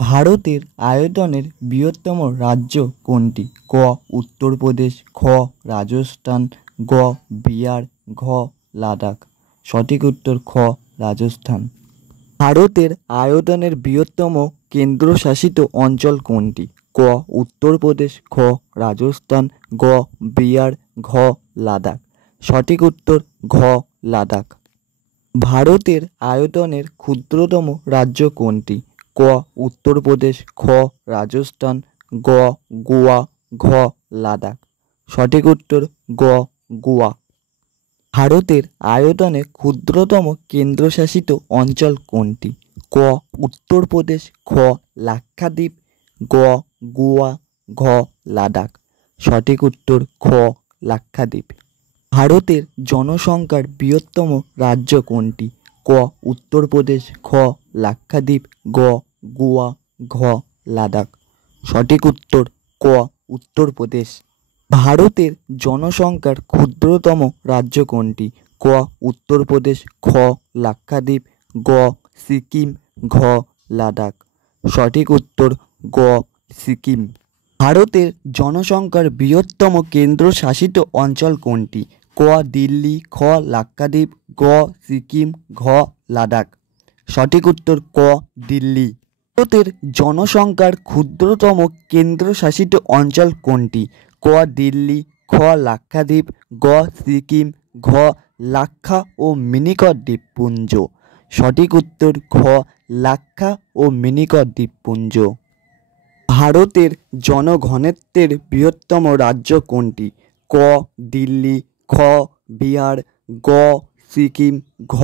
ভারতের আয়তনের বৃহত্তম রাজ্য কোনটি? ক উত্তরপ্রদেশ, খ রাজস্থান, গ বিহার, ঘ লাদাখ। সঠিক উত্তর খ রাজস্থান। ভারতের আয়তনের বৃহত্তম কেন্দ্রশাসিত অঞ্চল কোনটি? ক উত্তরপ্রদেশ, খ রাজস্থান, গ বিহার, ঘ লাদাখ। সঠিক উত্তর ঘ লাদাখ। ভারতের আয়তনের ক্ষুদ্রতম রাজ্য কোনটি? ক উত্তরপ্রদেশ, খ রাজস্থান, গ গোয়া, ঘ লাদাখ। সঠিক উত্তর গ গোয়া। ভারতের আয়তনে ক্ষুদ্রতম কেন্দ্রশাসিত অঞ্চল কোনটি? ক উত্তরপ্রদেশ, খ লাক্ষাদ্বীপ, গ গোয়া, ঘ লাদাখ। সঠিক উত্তর খ লাক্ষাদ্বীপ। ভারতের জনসংখ্যার বৃহত্তম রাজ্য কোনটি? ক উত্তরপ্রদেশ, খ লাক্ষাদ্বীপ, গ গোয়া, ঘ লাদাখ। সঠিক উত্তর ক উত্তরপ্রদেশ। ভারতের জনসংখ্যার ক্ষুদ্রতম রাজ্য কোনটি? ক উত্তরপ্রদেশ, খ লাক্ষাদ্বীপ, গ সিকিম, ঘ লাদাখ। সঠিক উত্তর গ সিকিম। ভারতের জনসংখ্যার বৃহত্তম কেন্দ্রশাসিত অঞ্চল কোনটি? ক দিল্লি, খ লাক্ষাদ্বীপ, গ সিকিম, ঘ লাদাখ। সঠিক উত্তর ক দিল্লি। ভারতের জনসংখ্যার ক্ষুদ্রতম কেন্দ্রশাসিত অঞ্চল কোনটি? ক দিল্লি, খ লাক্ষাদ্বীপ, গ সিকিম, ঘ লাক্ষা ও মিনিকট দ্বীপপুঞ্জ। সঠিক উত্তর ঘ লাক্ষা ও মিনিকট দ্বীপপুঞ্জ। ভারতের জনঘনত্বের বৃহত্তম রাজ্য কোনটি? ক দিল্লি, খ বিহার, গ সিকিম, ঘ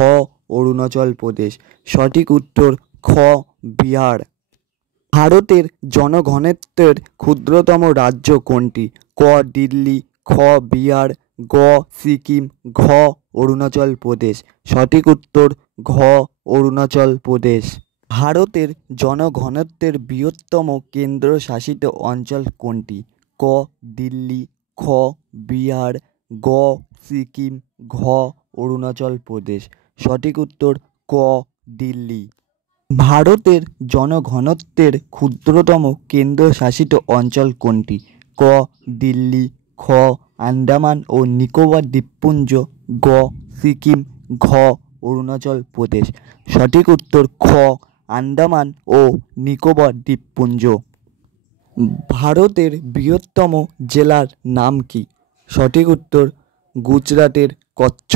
অরুণাচল প্রদেশ। সঠিক উত্তর খ বিহার। ভারতের জনঘনত্বের ক্ষুদ্রতম রাজ্য কোনটি? ক দিল্লি, খ বিহার, গ সিকিম, ঘ অরুণাচল প্রদেশ। সঠিক উত্তর ঘ অরুণাচল প্রদেশ। ভারতের জনঘনত্বের বৃহত্তম কেন্দ্রশাসিত অঞ্চল কোনটি? ক দিল্লি, খ বিহার, গ সিকিম, ঘ অরুণাচল প্রদেশ। সঠিক উত্তর ক দিল্লি। ভারতের জনঘনত্বের ক্ষুদ্রতম কেন্দ্রশাসিত অঞ্চল কোনটি? ক দিল্লি, খ আন্দামান ও নিকোবর দ্বীপপুঞ্জ, গ সিকিম, ঘ অরুণাচল প্রদেশ। সঠিক উত্তর খ আন্দামান ও নিকোবর দ্বীপপুঞ্জ। ভারতের বৃহত্তম জেলার নাম কি? সঠিক উত্তর গুজরাটের কচ্ছ।